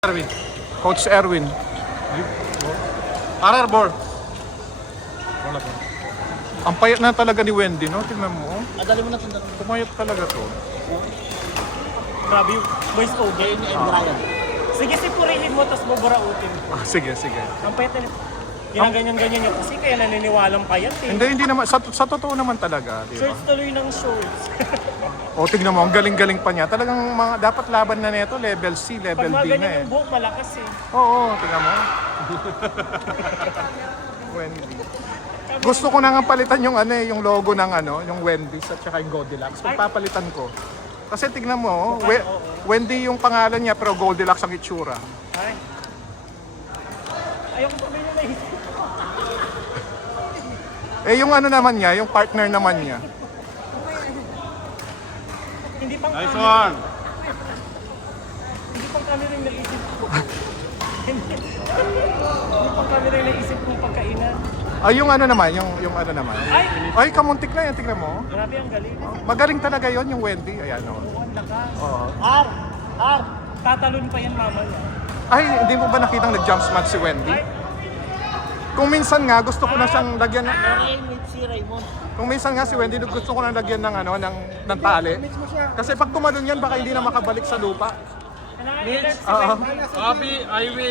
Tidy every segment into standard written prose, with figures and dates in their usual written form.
Erwin. Coach Erwin. Arbor. Wala po. Ang payat na talaga ni Wendy, no? Tingnan mo. Adali mo na tanda. Pumayat talaga to. Grabe yung voice over ni Brian. Sige, sipurihin mo, tapos buburautin. Sige, sige. Ang payat na ginaganyan-ganyan niya kasi kaya naniniwalang payat eh. Hindi naman. Sa totoo naman talaga, di ba? Shorts tuloy ng shorts. O, tingnan mo. Ang galing-galing pa niya. Talagang dapat laban na nito. Level C, Pag level mga D na ganyan eh. yung buhok, malakas eh. Oo, tingnan mo. Wendy. Gusto ko na nga palitan yung yung logo ng yung Wendy's at saka yung Goldilocks. Pagpapalitan ko. Kasi tignan mo, Wendy yung pangalan niya pero Goldilocks ang itsura. Ay. Ayoko pa may naisip. Yung naman niya, yung partner naman niya. Hindi pang Nice kami. one! Hindi pang kami rin naisip ko. Hindi pang kami rin naisip kong pagkainan. Yung naman, yung naman. Ay! Ay, kamuntik na yan, tignan mo. Grabe ang galing. Magaling talaga yon yung Wendy. Ayan, o. Ang lakas. Oo. R! Tatalon pa yan mama niya. Ay, hindi mo ba nakitang nag-jump smash si Wendy? Ay! Kung minsan nga, gusto ko na siyang lagyan ng... Lorraine with si Raymond. Kung minsan nga si Wendy, gusto ko na lagyan ng ng tali. Kasi pag tumalon yan, baka hindi na makabalik sa lupa. Kailangan-alert si Oo. Wendy. Abi, Ivy!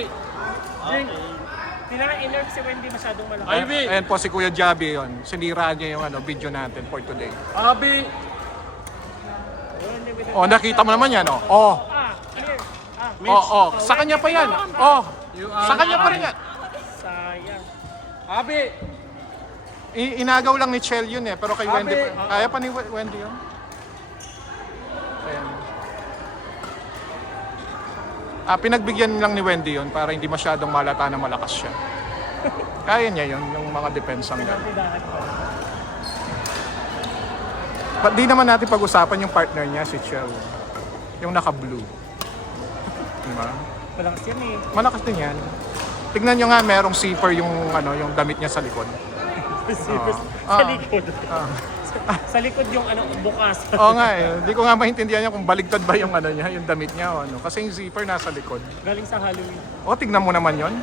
Kailangan-alert si Wendy masyadong malakas. Ivy! Ayan po si Kuya Javi yon. Sinira niya yung video natin for today. Abi! Wendy with the- Oh, nakita mo naman yan, oh. Oh, Clear. oh. Sa kanya pa yan. Oh, sa kanya pa rin yan. Sayang. Abi! Inagaw lang ni Chell yun eh, pero kay Wendy, kaya pa ni Wendy yun. Ayan. Pinagbigyan lang ni Wendy yun para hindi masyadong malata na malakas siya. Kaya niya yun, yung mga depensang gano'n. Tindahan ko. Ba't di naman natin pag-usapan yung partner niya, si Chell. Yung naka-blue. Diba? Malakas yan eh. Malakas din yan. Tignan nyo nga, merong zipper yung damit niya sa likod. Sa likod. Sa likod yung bukas. Oo nga eh. Hindi ko nga maintindihan niya kung baligtad ba yung niya, yung damit niya o ano. Kasi yung zipper nasa likod. Galing sa Halloween. O, tignan mo naman yon.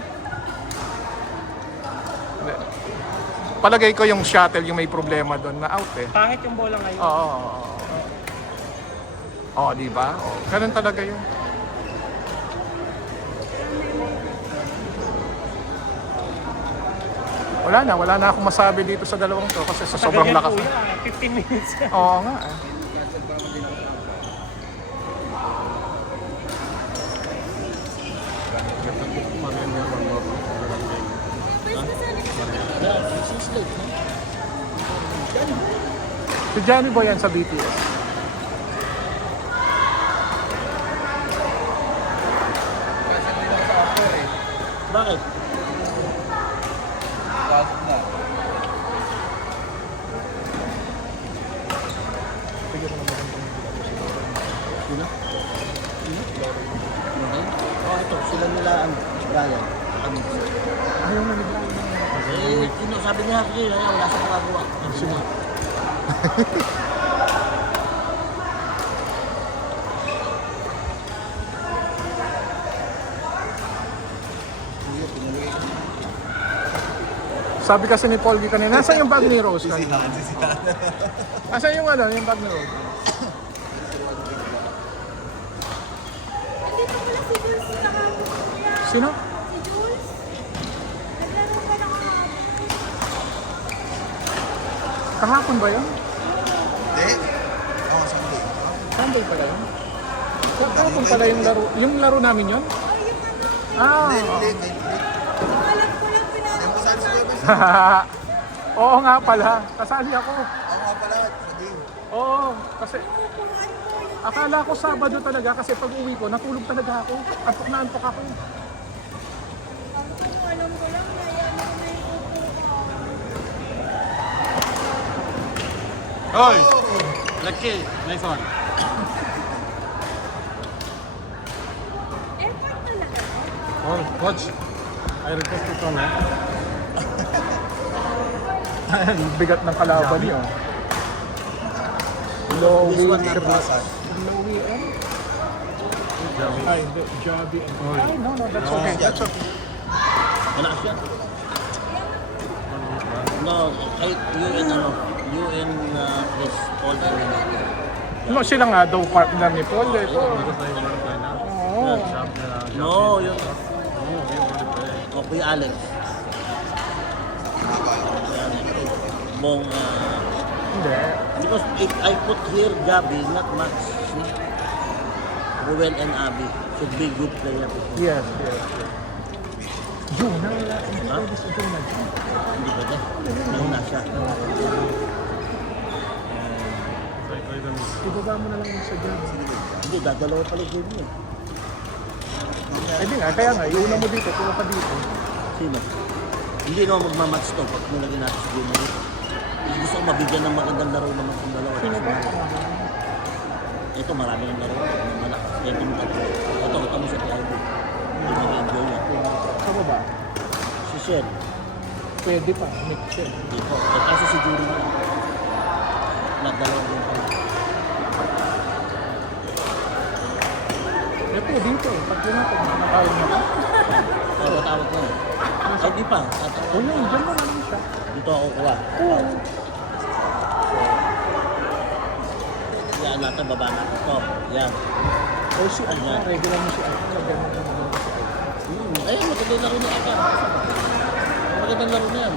Palagay ko yung shuttle yung may problema doon na out eh. Pangit yung bola ngayon. Oo, di ba? Ganun talaga yun. Wala na akong masabi dito sa dalawang to kasi sa sobrang lakas. Kuya, 15 minutes. Oo nga eh. Si Johnny Boy yan sa BTS. Bakit? Ito, sila nila ang Brian. Kami. Ayaw na nila. Sabi niya, wala sa pagagawa. Sino? Sabi kasi ni Paul di kanina, nasaan yung bag ni Rose kanina? Nasaan yung yung bag ni Rose? Nandito pala si Jules kahapon, kuya. Sino? Si Jules. Naglaro pa ng Kahapon ba yun? Hindi. Oo, Sunday. Sunday pala yun? Kahapon pala yung laro namin yun? Ay, yung Hindi. alam ko lang pinapasal sa Oo nga pala, kasali ako. Ako nga pala, sabi. Oo, kasi akala ko Sabado talaga kasi pag uwi ko, natulog talaga ako. Antok na antok ako. Alam ko lang na yan na may upo ka. Hoy! Lucky! Nice one! Airport talaga. Oh, coach! I requested to na. Bigat ng kalaban niyo. Low This one wing na service. Plaza. Low wing. Ay, hindi. Javi. Ay, no, that's okay. That's okay. Wala siya. No, kahit UN ano, UN Chris Paul and No, sila nga daw partner ni Paul. Eh. Because I want to play now. Oo. No, yun. No, we want to play. O Kuya Alex. Mong, Hindi. because if I put here Gabi, not Max, see? Ruel and Abby should be good player. Yes, yes. June, wala. Hindi Ha? pwede sa June na June. Hindi pwede. Nauna siya. I don't Ibaba mo na lang yung sa June. Hindi, dadalawa pala yung game niya. Hindi nga, kaya nga, iuna mo dito, puro ka dito. Sino? Hindi naman magmamatch to pag nilagyan natin sa game nito. Gusto ko mabigyan ng magandang laro naman itong dalawa. Sino ba? Ito marami ng laro. Malakas. Ito mo tatlo. Ito, ito mo sa PIB. Hindi mag-enjoy yan. Sa baba? Si Shen. Pwede pa, mix yun. Dito. At kasi si Jury na. Nagdalawa din pa. Ito, dito. Pag yun natin, nakakawin mo ka. Oo, tawag na. Ay, di pa. Tatawag. O yun, dyan mo lang siya. Dito ako kuha. Oo. Yan natin, baba natin ito. Yan. O si Alka, regular mo si Alka. Lagyan mo naman si Alka. Ayun, magandang laro na ito. Magandang laro na yan.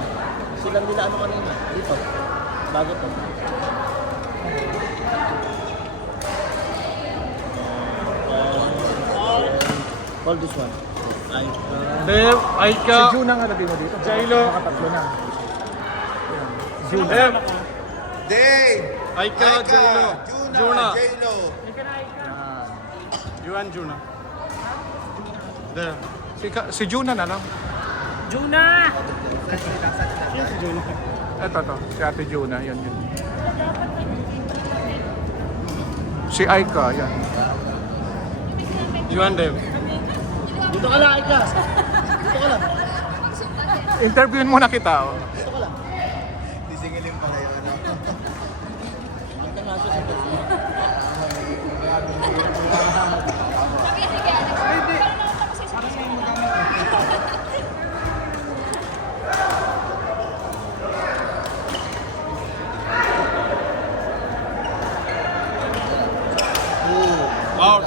Silang nila ano kanina. Dito. Bago to. Call this one. Ay, Dev, Si Aika, June ang alagay mo dito. Jailo. Nakatatlo na. June. Dev, Dave! Aika, Juna, Juna. J-Lo! Juan, Juna. Dev. Si Juna na lang. Juna! Ito to, si Ate Juna, yan yun. Si Aika, yan. Juan, Dev. dito ka lang, Aika. Dito ka lang. Interviewin muna kita. Oh. Dito ka lang. Disingilin pala yun, ano? Ang tanga siya sa pagkakas. Out.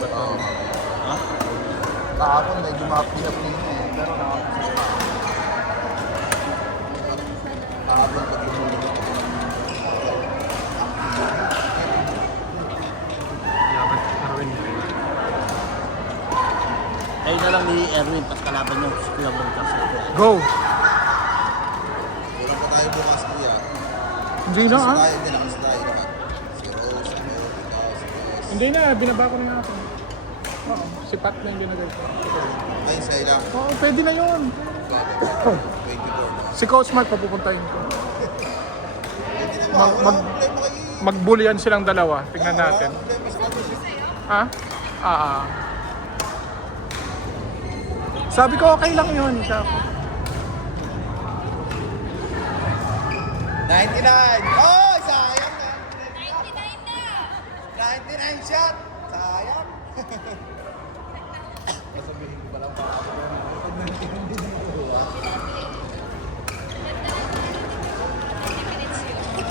Tapos Ha? kahapon medyo mapilap-pilap eh. Pero nakapos siya. Kahapon pag lumulog ako. Yeah, but Arwin. Kayo na lang ni Erwin, tapos kalaban niyo sa Club ng Kasi. Go! Kulang pa tayo bukas kuya. Hindi na Kasi ah. tayo din, lakas tayo lahat. Si Rose, ano, ikaw, si Rose. Hindi na, binaba ko na nga ako. Oo, si Pat na yung ginagay ko. Ay, Sayla. Oo, pwede na yun. 24. Si Coach Mark papupuntahin ko. Pwede naman, Mag- wala mag- problema kayo. Magbulian silang dalawa. Tingnan Wala natin. problema sa kanila. Ha? Ah. Sabi ko okay lang yun. Sabi. 99! Oh, sayang na! 99 shot! Sayang! Kasabihin ko pala pa ako.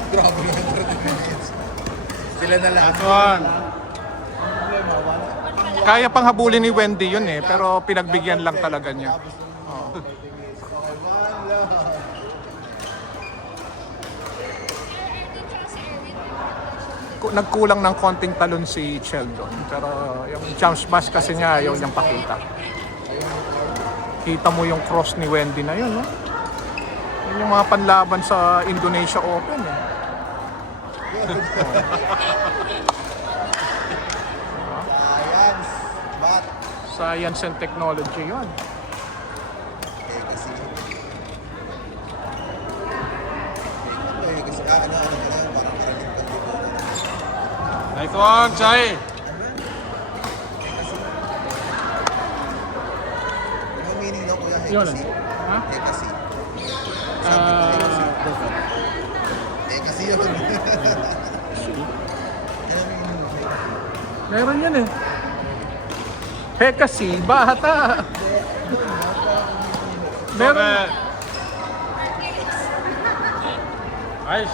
Grabe na 30 minutes. Sila na lang. Last one. Problema, wala. Kaya pang habulin ni Wendy yun eh. Pero pinagbigyan lang talaga niya. Tapos nung 30 minutes. Okay, one love. Nagkulang ng konting talon si Sheldon. Pero yung jump smash kasi niya ayaw niyang pakita. Kita mo yung cross ni Wendy na yun, no? Yun yung mga panlaban sa Indonesia Open, eh. Science. But, Science and technology yun. eh kasi. Eh kasi ano, parang karaling kalibo. Nice one, Chai. meaning no, kuya? Yun. Hekasi. Ha? Hekasi. Hekasi yun. Meron yan eh. Hekasi, bata. Meron. Ayos.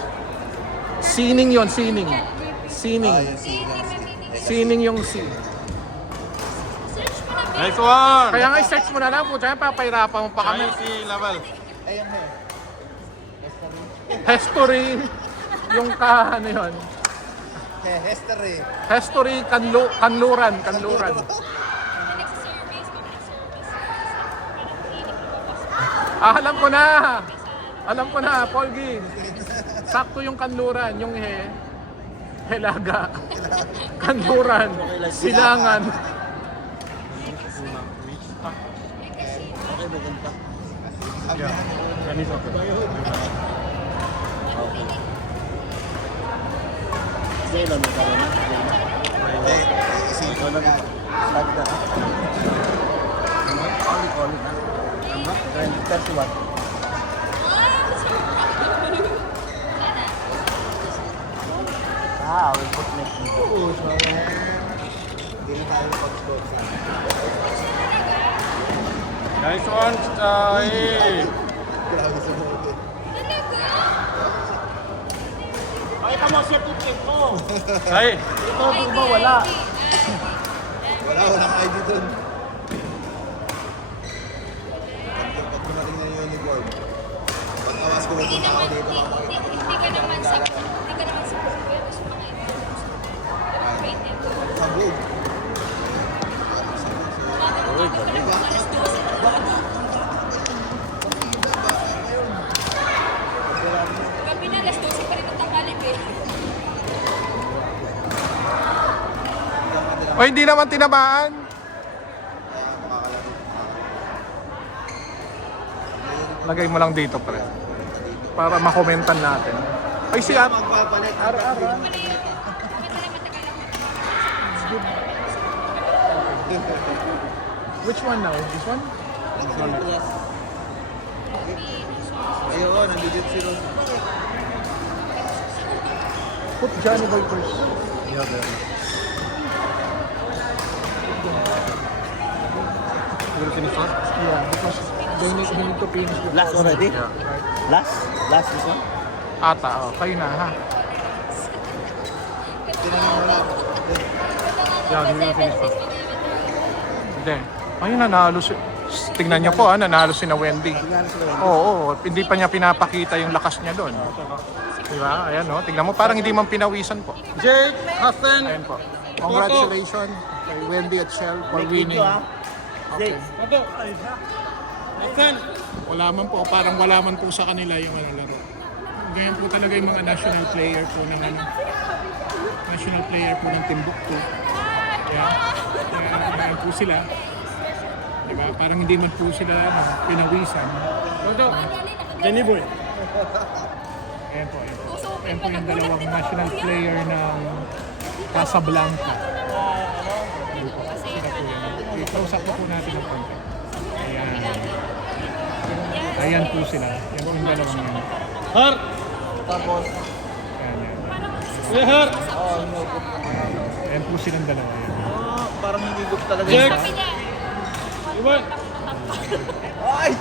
Sining yon, sining. Sining. Sining yung si. Nice one! Kaya nga i-search mo na lang po, tsaka papahirapan mo pa kami. Ayos si Laval. Ayun he. History, yung ano yun. History. History, kanluran. Ah, alam ko na, Polgi. Sakto yung kanluran, yung helaga. Kanluran, silangan. Okay, maganda. Ganito ko. Hindi, ilan mo karoon na? Isipin mo yan. Start na. Ulit na. 31. I will put next video. Hindi na tayo pag-score sa Nice one, Sky! grabe sa mga. Pakita mo siya ticket ko. Ay! Ito, di ba wala? Walang ID doon. Pag dumating na yung uniform, pagkawas ko pupunta ako dito, makakita ko Hindi ka naman sa gusto mo nga ito. Rated. sa blue. Gabi na, alas 12 pa rin ang tanghali, eh. O hindi naman tinamaan. Lagay mo lang dito, pre. Para makomentan natin. Ay, si At. Magpapalit. Which one now? This one? Ayun, nandito si Ron. Put Johnny Boy first. Will finish one? Yeah, because they need to finish the Last already? Last? Last this one? Ata, oh. Kayo na, ha? Yeah, he will finish first. Hindi. Ayun, nanalo si... Tingnan niyo po, nanalo si na Wendy. Oo, hindi pa niya pinapakita yung lakas niya doon. Diba? Ayan, no? Tingnan mo, parang hindi man pinawisan po. Jake, Hassan! Ayan po. Congratulations kay Wendy at Shell for winning. Jake. Hassan! Wala man po, parang wala man po sa kanila yung laro. Ganyan po talaga yung mga national player po ng national player po ng Timbuktu. Kaya po sila. Diba? Parang hindi man po sila pinawisan. Jenny Boy! Ayan po, ayan po. Ayan po yung dalawang national player ng Casablanca. Ayan po. Sila po yan. I-close up po natin ang konti. Ayan. Ayan po sila. Ayan po yung dalawang yan. Har! Tapos, Ayan, ayan. Har! Ayan po silang dalawa. Ayan. parang higop talaga. Jake! Sabi niya, Iwan! Ay!